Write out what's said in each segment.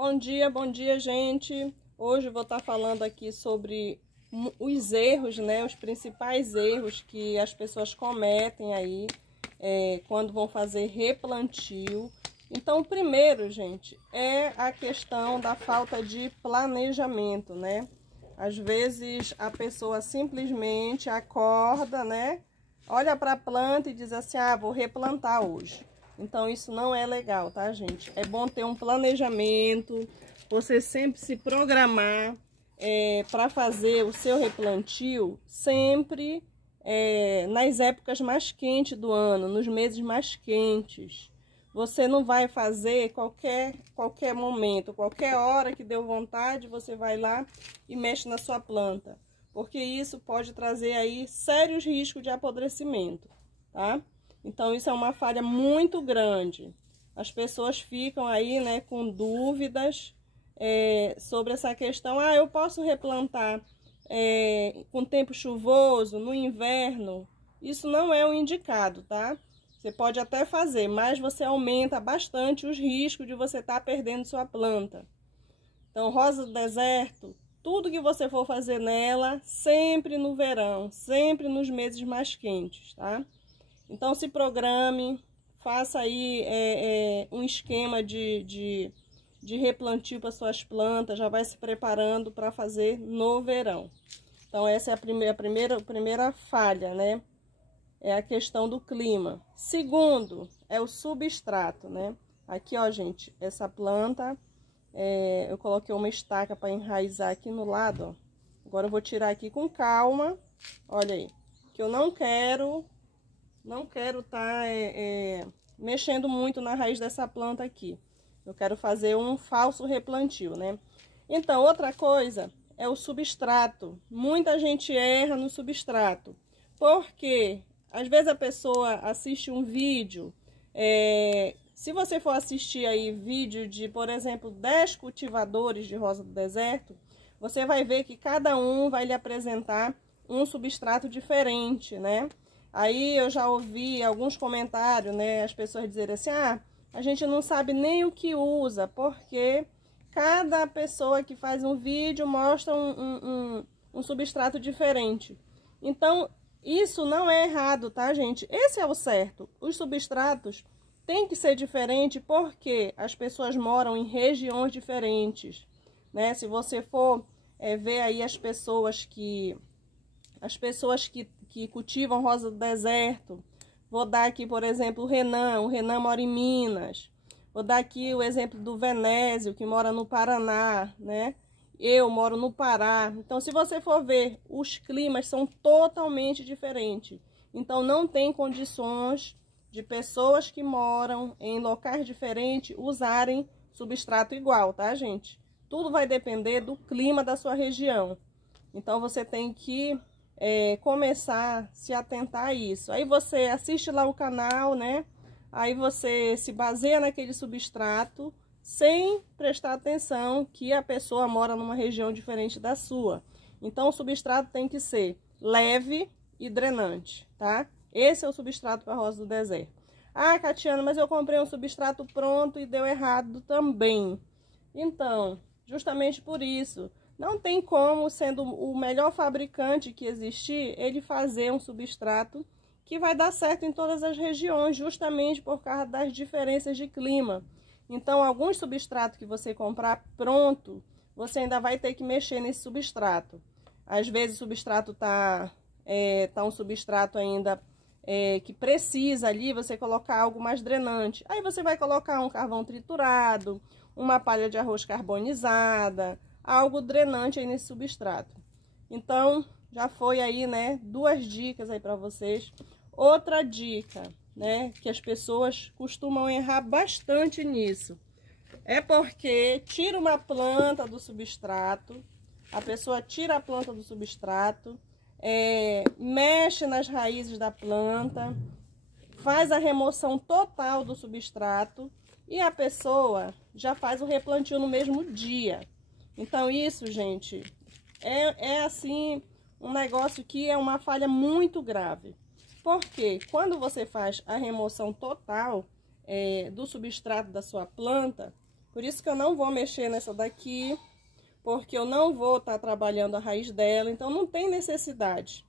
Bom dia, gente. Hoje eu vou estar falando aqui sobre os erros, né? Os principais erros que as pessoas cometem aí quando vão fazer replantio. Então, o primeiro, gente, é a questão da falta de planejamento, né? Às vezes a pessoa simplesmente acorda, né? Olha para a planta e diz assim: ah, vou replantar hoje. Então isso não é legal, tá, gente? É bom ter um planejamento, você sempre se programar para fazer o seu replantio sempre nas épocas mais quentes do ano, nos meses mais quentes. Você não vai fazer qualquer momento, qualquer hora que deu vontade, você vai lá e mexe na sua planta. Porque isso pode trazer aí sérios riscos de apodrecimento, tá? Então isso é uma falha muito grande. As pessoas ficam aí, né, com dúvidas sobre essa questão. Ah, eu posso replantar com tempo chuvoso, no inverno? Isso não é o indicado, tá? Você pode até fazer, mas você aumenta bastante os riscos de você estar perdendo sua planta. Então, rosa do deserto, tudo que você for fazer nela, sempre no verão, sempre nos meses mais quentes, tá? Então, se programe, faça aí um esquema de replantio para suas plantas, já vai se preparando para fazer no verão. Então, essa é a primeira falha, né? É a questão do clima. Segundo, é o substrato, né? Aqui, ó, gente, essa planta, eu coloquei uma estaca para enraizar aqui no lado, ó. Agora eu vou tirar aqui com calma, olha aí, que eu não quero tá mexendo muito na raiz dessa planta aqui. Eu quero fazer um falso replantio, né? Então, outra coisa é o substrato. Muita gente erra no substrato, porque às vezes a pessoa assiste um vídeo, se você for assistir aí vídeo de, por exemplo, 10 cultivadores de rosa do deserto, você vai ver que cada um vai lhe apresentar um substrato diferente, né? Aí eu já ouvi alguns comentários, né? As pessoas dizerem assim: ah, a gente não sabe nem o que usa, porque cada pessoa que faz um vídeo mostra um substrato diferente. Então, isso não é errado, tá, gente? Esse é o certo. Os substratos têm que ser diferentes porque as pessoas moram em regiões diferentes, né? Se você for ver aí as pessoas que cultivam rosa do deserto, vou dar aqui, por exemplo, o Renan mora em Minas. Vou dar aqui o exemplo do Venésio, que mora no Paraná, né? Eu moro no Pará. Então, se você for ver, os climas são totalmente diferentes. Então, não tem condições de pessoas que moram em locais diferentes usarem substrato igual, tá, gente? Tudo vai depender do clima da sua região. Então, você tem que começar a se atentar a isso. Aí você assiste lá o canal, né? Aí você se baseia naquele substrato, sem prestar atenção que a pessoa mora numa região diferente da sua. Então, o substrato tem que ser leve e drenante, tá? Esse é o substrato para rosa do deserto. Ah, Catiana, mas eu comprei um substrato pronto e deu errado também. Então, justamente por isso, não tem como, sendo o melhor fabricante que existir, ele fazer um substrato que vai dar certo em todas as regiões, justamente por causa das diferenças de clima. Então, alguns substratos que você comprar pronto, você ainda vai ter que mexer nesse substrato. Às vezes o substrato tá um substrato ainda que precisa ali você colocar algo mais drenante. Aí você vai colocar um carvão triturado, uma palha de arroz carbonizada, algo drenante aí nesse substrato. Então, já foi aí, né, 2 dicas aí para vocês. Outra dica, né, que as pessoas costumam errar bastante nisso, é porque tira uma planta do substrato, a pessoa tira a planta do substrato, mexe nas raízes da planta, faz a remoção total do substrato e a pessoa já faz o replantio no mesmo dia. Então isso, gente, assim um negócio que é uma falha muito grave. Porque quando você faz a remoção total do substrato da sua planta, Por isso que eu não vou mexer nessa daqui, porque eu não vou estar trabalhando a raiz dela, então não tem necessidade.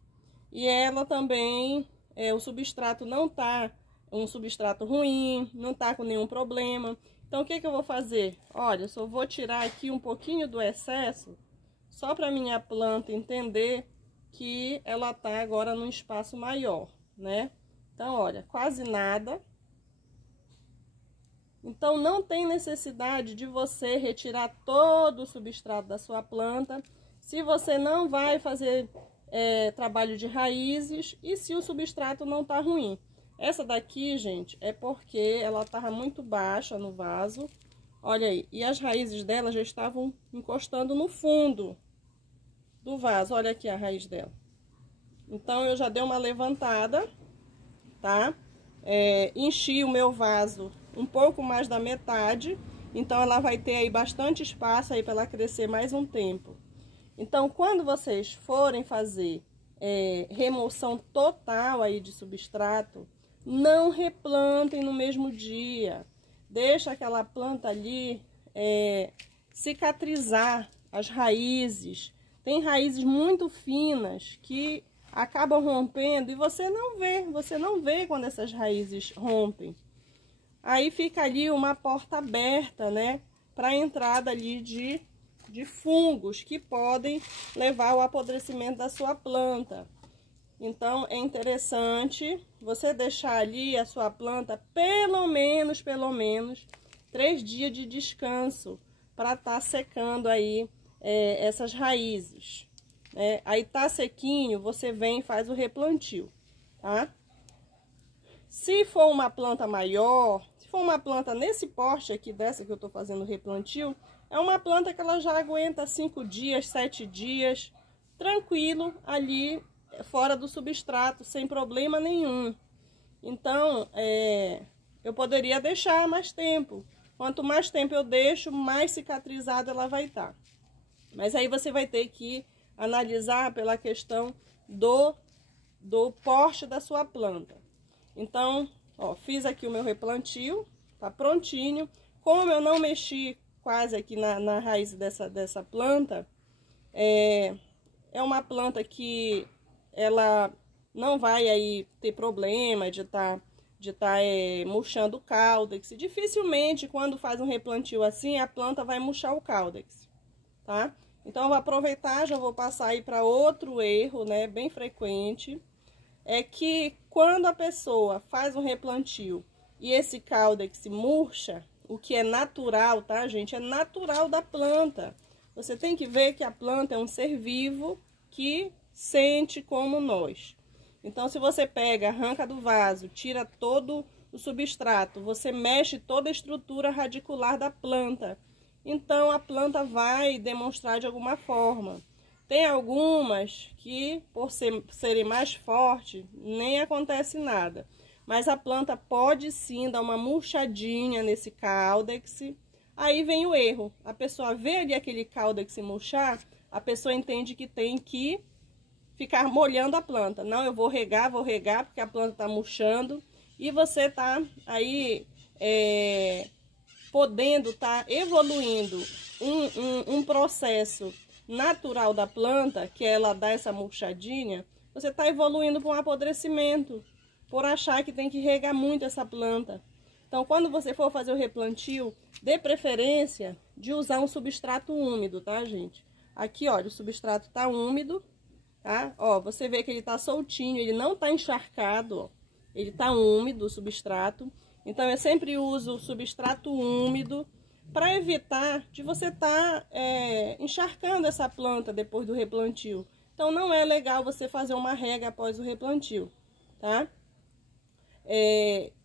E ela também, o substrato não tá um substrato ruim, não tá com nenhum problema. Então o que que eu vou fazer? Olha, eu só vou tirar aqui um pouquinho do excesso, só para minha planta entender que ela tá agora num espaço maior, né? Então, olha, quase nada. Então, não tem necessidade de você retirar todo o substrato da sua planta, se você não vai fazer trabalho de raízes e se o substrato não tá ruim. Essa daqui, gente, é porque ela tava muito baixa no vaso, olha aí, e as raízes dela já estavam encostando no fundo do vaso, olha aqui a raiz dela. Então, eu já dei uma levantada, tá? Enchi o meu vaso um pouco mais da metade, então ela vai ter aí bastante espaço aí para ela crescer mais um tempo. Então, quando vocês forem fazer remoção total aí de substrato, não replantem no mesmo dia. Deixa aquela planta ali cicatrizar as raízes. Tem raízes muito finas que acabam rompendo e você não vê quando essas raízes rompem. Aí fica ali uma porta aberta, né, para a entrada ali de fungos que podem levar ao apodrecimento da sua planta. Então, é interessante você deixar ali a sua planta pelo menos 3 dias de descanso para estar secando aí essas raízes. Aí tá sequinho, você vem e faz o replantio, tá? Se for uma planta maior, se for uma planta nesse porte aqui, dessa que eu tô fazendo o replantio, é uma planta que ela já aguenta 5 dias, 7 dias, tranquilo, ali fora do substrato, sem problema nenhum. Então, eu poderia deixar mais tempo. Quanto mais tempo eu deixo, mais cicatrizada ela vai estar. Mas aí você vai ter que analisar pela questão do porte da sua planta. Então, ó, fiz aqui o meu replantio, tá prontinho. Como eu não mexi quase aqui na raiz dessa planta, é uma planta que ela não vai aí ter problema de tá murchando o caudex. Dificilmente, quando faz um replantio assim, a planta vai murchar o caudex, tá? Então, eu vou aproveitar, já vou passar aí para outro erro, né, bem frequente. É que quando a pessoa faz um replantio e esse caudex murcha, o que é natural, tá, gente? É natural da planta. Você tem que ver que a planta é um ser vivo que sente como nós. Então, se você pega, arranca do vaso, tira todo o substrato, você mexe toda a estrutura radicular da planta, então a planta vai demonstrar de alguma forma. Tem algumas que, por serem mais fortes, nem acontece nada. Mas a planta pode sim dar uma murchadinha nesse caudex. Aí vem o erro. A pessoa vê ali aquele caudex murchar, a pessoa entende que tem que ficar molhando a planta. Não, eu vou regar porque a planta está murchando. E você tá aí podendo estar evoluindo um processo natural da planta, que ela dá essa murchadinha, você está evoluindo para um apodrecimento, por achar que tem que regar muito essa planta. Então, quando você for fazer o replantio, dê preferência de usar um substrato úmido, tá, gente? Aqui, olha, o substrato tá úmido, tá? Ó, você vê que ele tá soltinho, ele não tá encharcado, ó. Ele tá úmido, o substrato. Então, eu sempre uso o substrato úmido para evitar de você estar encharcando essa planta depois do replantio. Então, não é legal você fazer uma rega após o replantio, tá?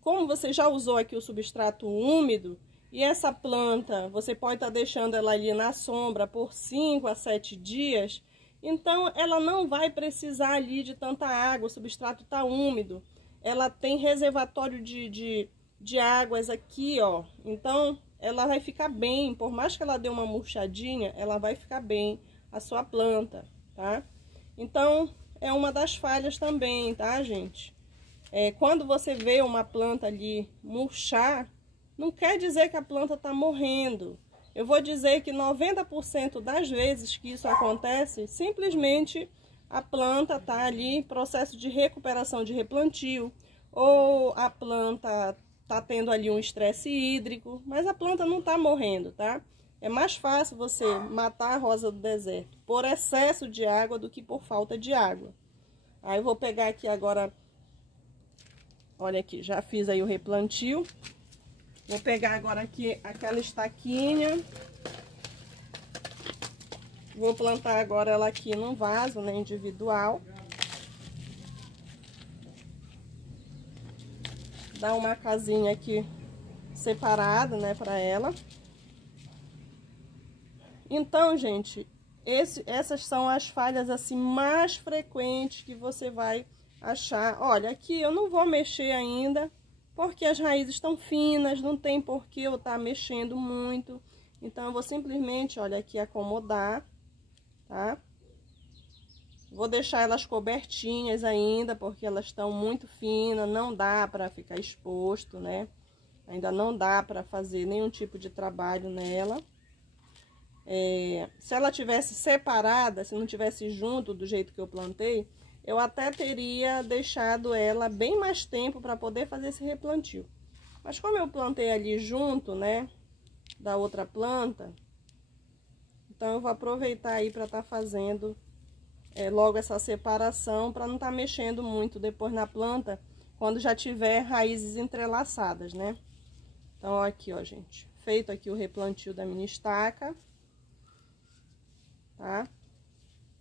Como você já usou aqui o substrato úmido, e essa planta, você pode estar deixando ela ali na sombra por 5 a 7 dias, então ela não vai precisar ali de tanta água, o substrato está úmido. Ela tem reservatório de águas aqui, ó, então ela vai ficar bem, por mais que ela dê uma murchadinha, ela vai ficar bem, a sua planta, tá? Então, é uma das falhas também, tá, gente? Quando você vê uma planta ali murchar, não quer dizer que a planta está morrendo. Eu vou dizer que 90% das vezes que isso acontece, simplesmente a planta está ali em processo de recuperação de replantio, ou a planta está tendo ali um estresse hídrico, mas a planta não está morrendo, tá? É mais fácil você matar a rosa do deserto por excesso de água do que por falta de água. Aí eu vou pegar aqui agora, olha aqui, já fiz aí o replantio. Vou pegar agora aqui aquela estaquinha. Vou plantar agora ela aqui num vaso, né, individual. Dar uma casinha aqui separada, né, para ela. Então, gente, essas são as falhas assim mais frequentes que você vai achar. Olha, aqui eu não vou mexer ainda, porque as raízes estão finas, não tem por que eu estar mexendo muito. Então, eu vou simplesmente, olha, aqui acomodar, tá? Vou deixar elas cobertinhas ainda, porque elas estão muito finas, não dá para ficar exposto, né? Ainda não dá para fazer nenhum tipo de trabalho nela. Se ela tivesse separada, se não tivesse junto do jeito que eu plantei, eu até teria deixado ela bem mais tempo para poder fazer esse replantio. Mas como eu plantei ali junto, né, da outra planta, então eu vou aproveitar aí para estar fazendo logo essa separação, para não estar mexendo muito depois na planta, quando já tiver raízes entrelaçadas, né? Então, ó, aqui, ó, gente, feito aqui o replantio da minha estaca, tá?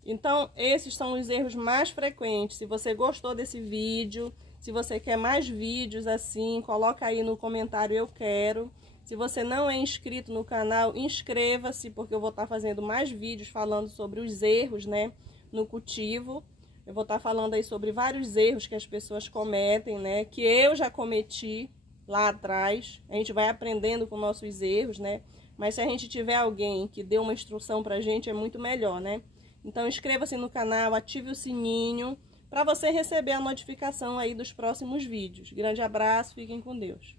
Então, esses são os erros mais frequentes. Se você gostou desse vídeo, se você quer mais vídeos assim, coloca aí no comentário eu quero. Se você não é inscrito no canal, inscreva-se, porque eu vou estar fazendo mais vídeos falando sobre os erros, né, no cultivo. Eu vou estar falando aí sobre vários erros que as pessoas cometem, né, que eu já cometi lá atrás. A gente vai aprendendo com nossos erros, né, mas se a gente tiver alguém que dê uma instrução pra gente, é muito melhor, né. Então, inscreva-se no canal, ative o sininho para você receber a notificação aí dos próximos vídeos. Grande abraço, fiquem com Deus.